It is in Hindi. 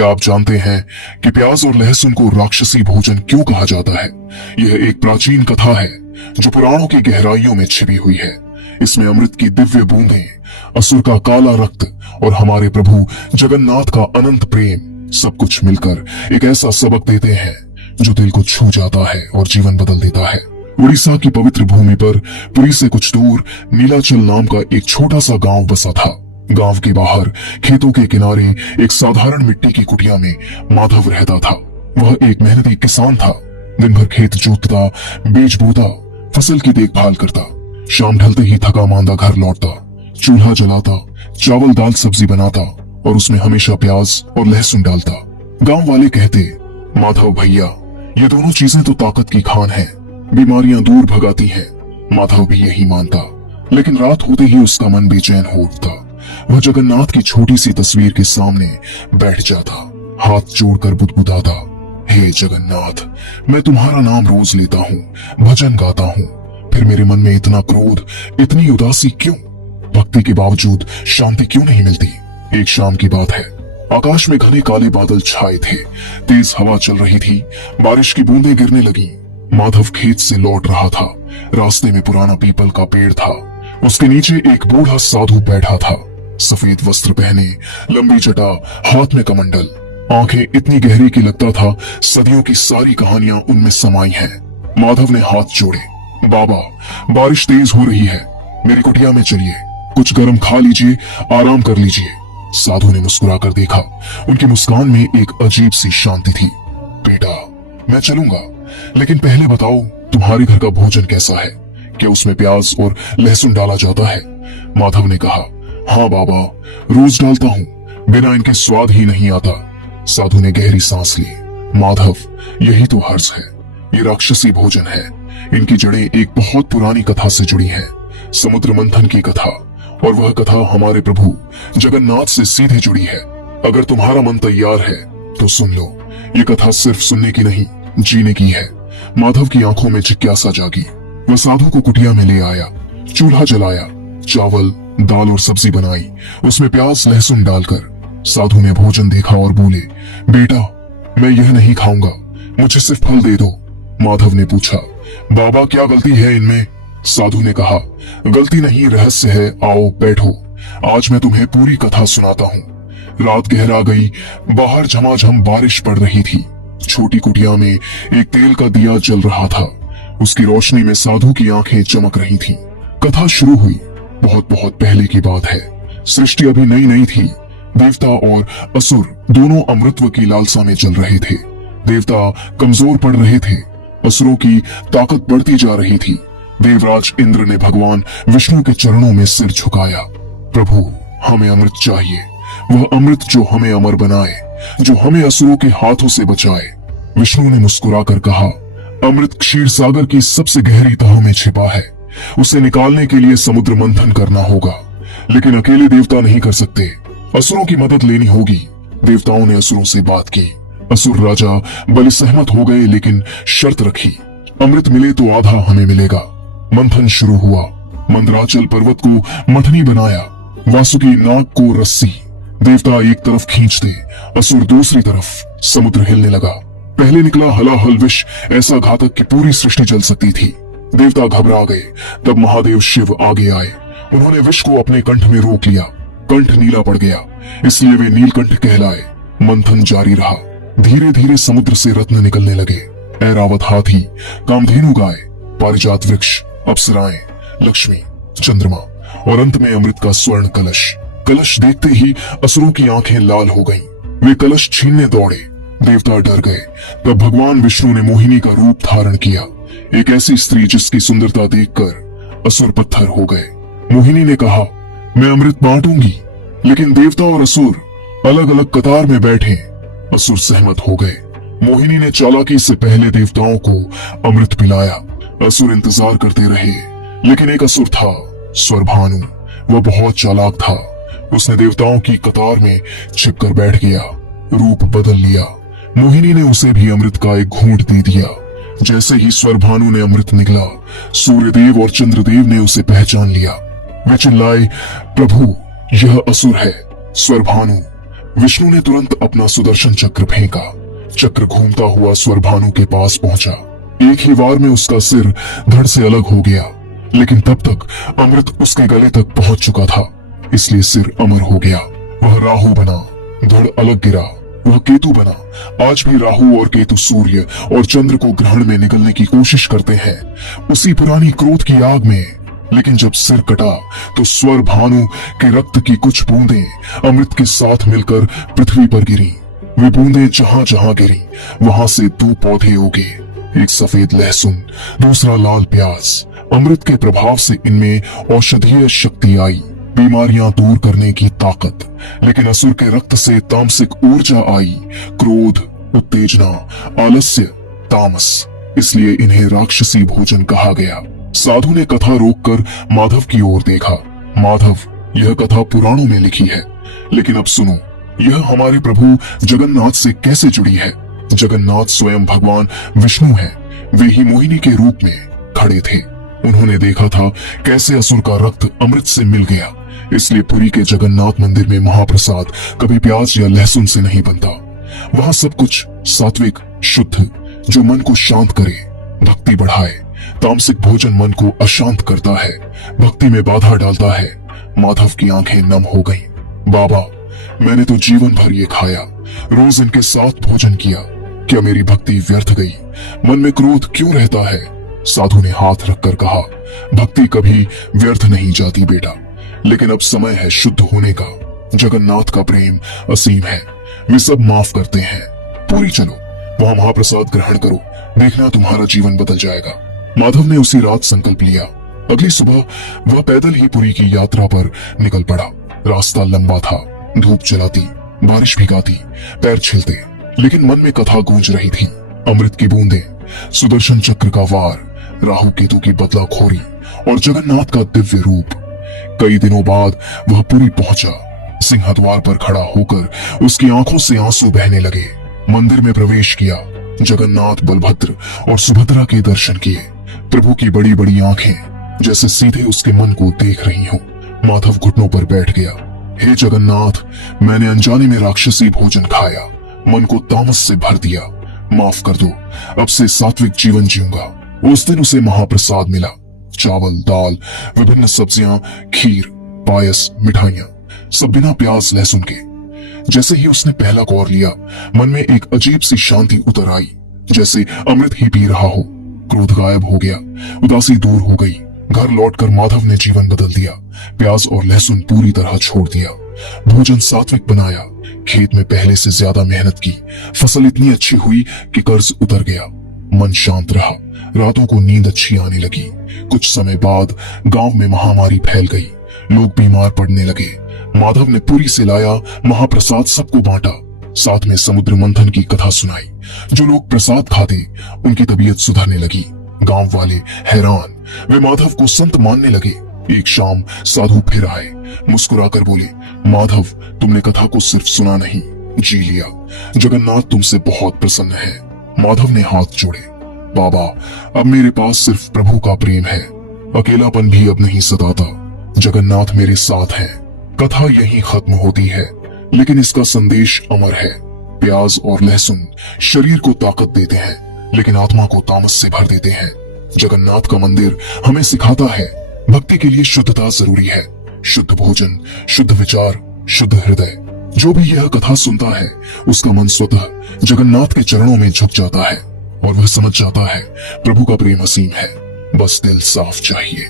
क्या आप जानते हैं कि प्याज और लहसुन को राक्षसी भोजन क्यों कहा जाता है? यह एक प्राचीन कथा है जो पुराणों की गहराइयों में छिपी हुई है। इसमें अमृत की दिव्य बूंदें, असुर का काला रक्त और हमारे प्रभु जगन्नाथ का अनंत प्रेम सब कुछ मिलकर एक ऐसा सबक देते हैं जो दिल को छू जाता है और जीवन बदल देता है। उड़ीसा की पवित्र भूमि पर पुरी से कुछ दूर नीलाचल नाम का एक छोटा सा गांव बसा था। गांव के बाहर खेतों के किनारे एक साधारण मिट्टी की कुटिया में माधव रहता था। वह एक मेहनती किसान था। दिन भर खेत जोतता, बीज बोता, फसल की देखभाल करता। शाम ढलते ही थका मांदा घर लौटता, चूल्हा जलाता, चावल दाल सब्जी बनाता और उसमें हमेशा प्याज और लहसुन डालता। गांव वाले कहते, माधव भैया, ये दोनों चीजें तो ताकत की खान है, बीमारियां दूर भगाती हैं। माधव भी यही मानता, लेकिन रात होते ही उसका मन बेचैन हो उठता। वह जगन्नाथ की छोटी सी तस्वीर के सामने बैठ जाता, हाथ जोड़कर बुदबुदाता, हे जगन्नाथ, मैं तुम्हारा नाम रोज लेता हूँ, भजन गाता हूँ, फिर मेरे मन में इतना क्रोध, इतनी उदासी क्यों? भक्ति के बावजूद शांति क्यों नहीं मिलती? एक शाम की बात है। आकाश में घने काले बादल छाए थे, तेज हवा चल रही थी, बारिश की बूंदें गिरने लगी। माधव खेत से लौट रहा था। रास्ते में पुराना पीपल का पेड़ था। उसके नीचे एक बूढ़ा साधु बैठा था, सफेद वस्त्र पहने, लंबी जटा, हाथ में कमंडल, आंखें इतनी गहरी कि लगता था सदियों की सारी कहानियां उनमें समाई हैं। माधव ने हाथ जोड़े, बाबा, बारिश तेज हो रही है, मेरी कुटिया में चलिए, कुछ गर्म खा लीजिए, आराम कर लीजिए। साधु ने मुस्कुराकर देखा। उनकी मुस्कान में एक अजीब सी शांति थी। बेटा, मैं चलूंगा, लेकिन पहले बताओ तुम्हारे घर का भोजन कैसा है? क्या उसमें प्याज और लहसुन डाला जाता है? माधव ने कहा, हाँ बाबा, रोज डालता हूँ, बिना इनके स्वाद ही नहीं आता। साधु ने गहरी सांस ली। माधव, यही तो हर्ष है, ये राक्षसी भोजन है। इनकी जड़ें एक बहुत पुरानी कथा से जुड़ी हैं, समुद्र मंथन की कथा, और वह कथा हमारे प्रभु जगन्नाथ से सीधे जुड़ी है। अगर तुम्हारा मन तैयार है तो सुन लो। ये कथा सिर्फ सुनने की नहीं, जीने की है। माधव की आंखों में जिज्ञासा जागी। वह साधु को कुटिया में ले आया, चूल्हा जलाया, चावल दाल और सब्जी बनाई, उसमें प्याज लहसुन डालकर। साधु ने भोजन देखा और बोले, बेटा, मैं यह नहीं खाऊंगा, मुझे सिर्फ फल दे दो। माधव ने पूछा, बाबा, क्या गलती है इनमें? साधु ने कहा, गलती नहीं, रहस्य है, आओ बैठो, आज मैं तुम्हें पूरी कथा सुनाता हूँ। रात गहरा गई, बाहर झमाझम बारिश पड़ रही थी। छोटी कुटिया में एक तेल का दिया जल रहा था। उसकी रोशनी में साधु की आंखें चमक रही थीं। कथा शुरू हुई। बहुत बहुत पहले की बात है। सृष्टि अभी नई नई थी। देवता और असुर दोनों अमृतत्व की लालसा में चल रहे थे। देवता कमजोर पड़ रहे थे, असुरों की ताकत बढ़ती जा रही थी। देवराज इंद्र ने भगवान विष्णु के चरणों में सिर झुकाया। प्रभु, हमें अमृत चाहिए, वह अमृत जो हमें अमर बनाए, जो हमें असुरों के हाथों से बचाए। विष्णु ने मुस्कुराकर कहा, अमृत क्षीर सागर की सबसे गहरी तह में छिपा है, उसे निकालने के लिए समुद्र मंथन करना होगा, लेकिन अकेले देवता नहीं कर सकते, असुरों की मदद लेनी होगी। देवताओं ने असुरों से बात की। असुर राजा बलि सहमत हो गए, लेकिन शर्त रखी, अमृत मिले तो आधा हमें मिलेगा। मंथन शुरू हुआ। मंदराचल पर्वत को मथनी बनाया, वासुकी नाग को रस्सी। देवता एक तरफ खींचते, असुर दूसरी तरफ। समुद्र हिलने लगा। पहले निकला हलाहल विष, ऐसा घातक कि पूरी सृष्टि जल सकती थी। देवता घबरा गए। तब महादेव शिव आगे आए। उन्होंने विष को अपने कंठ में रोक लिया। कंठ नीला पड़ गया, इसलिए वे नीलकंठ कहलाए। मंथन जारी रहा। धीरे धीरे समुद्र से रत्न निकलने लगे। ऐरावत हाथी, कामधेनु गाय, पारिजात वृक्ष, अप्सराएं, लक्ष्मी, चंद्रमा और अंत में अमृत का स्वर्ण कलश। कलश देखते ही असुरों की आंखें लाल हो गईं। वे कलश छीनने दौड़े। देवता डर गए। तब भगवान विष्णु ने मोहिनी का रूप धारण किया, एक ऐसी स्त्री जिसकी सुंदरता देखकर असुर पत्थर हो गए। मोहिनी ने कहा, मैं अमृत बांटूंगी, लेकिन देवता और असुर अलग अलग कतार में बैठे। असुर सहमत हो गए। मोहिनी ने चालाकी से पहले देवताओं को अमृत पिलाया। असुर इंतजार करते रहे, लेकिन एक असुर था, स्वरभानु। वह बहुत चालाक था। उसने देवताओं की कतार में छिपकर बैठ गया, रूप बदल लिया। मोहिनी ने उसे भी अमृत का एक घूंट दे दिया। जैसे ही स्वरभानु ने अमृत निकला, सूर्यदेव और चंद्रदेव ने उसे पहचान लिया। वे चिल्लाए, प्रभु, यह असुर है, स्वरभानु। विष्णु ने तुरंत अपना सुदर्शन चक्र फेंका। चक्र घूमता हुआ स्वरभानु के पास पहुंचा। एक ही वार में उसका सिर धड़ से अलग हो गया, लेकिन तब तक अमृत उसके गले तक पहुंच चुका था, इसलिए सिर अमर हो गया। वह राहु बना, धड़ अलग गिरा। वह केतु बना। आज भी राहु और केतु सूर्य और चंद्र को ग्रहण में निगलने की कोशिश करते हैं, उसी पुरानी क्रोध की आग में। लेकिन जब सिर कटा तो स्वर भानु के रक्त की कुछ बूंदें अमृत के साथ मिलकर पृथ्वी पर गिरी। वे बूंदें जहां जहां गिरी वहां से 2 पौधे उगे, एक सफेद लहसुन, दूसरा लाल प्याज। अमृत के प्रभाव से इनमें औषधीय शक्ति आई, बीमारियां दूर करने की ताकत। लेकिन असुर के रक्त से तामसिक ऊर्जा आई, क्रोध, उत्तेजना, आलस्य, तामस। इसलिए इन्हें राक्षसी भोजन कहा गया। साधु ने कथा रोककर माधव की ओर देखा। माधव, यह कथा पुराणों में लिखी है, लेकिन अब सुनो, यह हमारे प्रभु जगन्नाथ से कैसे जुड़ी है। जगन्नाथ स्वयं भगवान विष्णु हैं। वे ही मोहिनी के रूप में खड़े थे। उन्होंने देखा था कैसे असुर का रक्त अमृत से मिल गया। इसलिए पुरी के जगन्नाथ मंदिर में महाप्रसाद कभी प्याज या लहसुन से नहीं बनता। वहां सब कुछ सात्विक, शुद्ध, जो मन को शांत करे, भक्ति बढ़ाए। तामसिक भोजन मन को अशांत करता है, भक्ति में बाधा डालता है। माधव की आंखें नम हो गईं। बाबा, मैंने तो जीवन भर ये खाया, रोज इनके साथ भोजन किया, क्या मेरी भक्ति व्यर्थ गई? मन में क्रोध क्यों रहता है? साधु ने हाथ रखकर कहा, भक्ति कभी व्यर्थ नहीं जाती बेटा, लेकिन अब समय है शुद्ध होने का। जगन्नाथ का प्रेम असीम है, वे सब माफ करते हैं। पूरी चलो, वहां महाप्रसाद ग्रहण करो, देखना तुम्हारा जीवन बदल जाएगा। माधव ने उसी रात संकल्प लिया। अगली सुबह वह पैदल ही पुरी की यात्रा पर निकल पड़ा। रास्ता लंबा था, धूप जलाती, बारिश भिगाती, पैर छिलते, लेकिन मन में कथा गूंज रही थी। अमृत की बूंदें, सुदर्शन चक्र का वार, राहु केतु की बदलाखोरी और जगन्नाथ का दिव्य रूप। कई दिनों बाद वह पुरी पहुंचा। सिंहद्वार पर खड़ा होकर उसकी आंखों से आंसू बहने लगे। मंदिर में प्रवेश किया। जगन्नाथ, बलभद्र और सुभद्रा के दर्शन किए। प्रभु की बड़ी बड़ी आंखें जैसे सीधे उसके मन को देख रही हों। माधव घुटनों पर बैठ गया। हे जगन्नाथ, मैंने अनजाने में राक्षसी भोजन खाया, मन को तामस से भर दिया, माफ कर दो। अब से सात्विक जीवन जीऊंगा। उस दिन उसे महाप्रसाद मिला। चावल, दाल, विभिन्न सब्जियां, खीर, पायस, मिठाइयां, सब बिना प्याज लहसुन के। जैसे ही उसने पहला कौर लिया, मन में एक अजीब सी शांति उतर आई, जैसे अमृत ही पी रहा हो। क्रोध गायब हो गया, उदासी दूर हो गई। घर लौटकर माधव ने जीवन बदल दिया। प्याज और लहसुन पूरी तरह छोड़ दिया। भोजन सात्विक बनाया। खेत में पहले से ज्यादा मेहनत की। फसल इतनी अच्छी हुई कि कर्ज उतर गया। मन शांत रहा। रातों को नींद अच्छी आने लगी। कुछ समय बाद गांव में महामारी फैल गई। लोग बीमार पड़ने लगे। माधव ने पुरी से लाया महाप्रसाद सबको बांटा। साथ में समुद्र मंथन की कथा सुनाई। जो लोग प्रसाद खाते उनकी तबीयत सुधरने लगी। गांव वाले हैरान, वे माधव को संत मानने लगे। एक शाम साधु फिर आए, मुस्कुराकर बोले, माधव, तुमने कथा को सिर्फ सुना नहीं, जी लिया। जगन्नाथ तुमसे बहुत प्रसन्न है। माधव ने हाथ जोड़े। बाबा, अब मेरे पास सिर्फ प्रभु का प्रेम है। अकेलापन भी अब नहीं सताता। जगन्नाथ मेरे साथ है। कथा यहीं खत्म होती है, लेकिन इसका संदेश अमर है। प्याज और लहसुन शरीर को ताकत देते हैं, लेकिन आत्मा को तामस से भर देते हैं। जगन्नाथ का मंदिर हमें सिखाता है, भक्ति के लिए शुद्धता जरूरी है। शुद्ध भोजन, शुद्ध विचार, शुद्ध हृदय। जो भी यह कथा सुनता है, उसका मन स्वतः जगन्नाथ के चरणों में झुक जाता है और वह समझ जाता है प्रभु का प्रेम असीम है। बस दिल साफ चाहिए।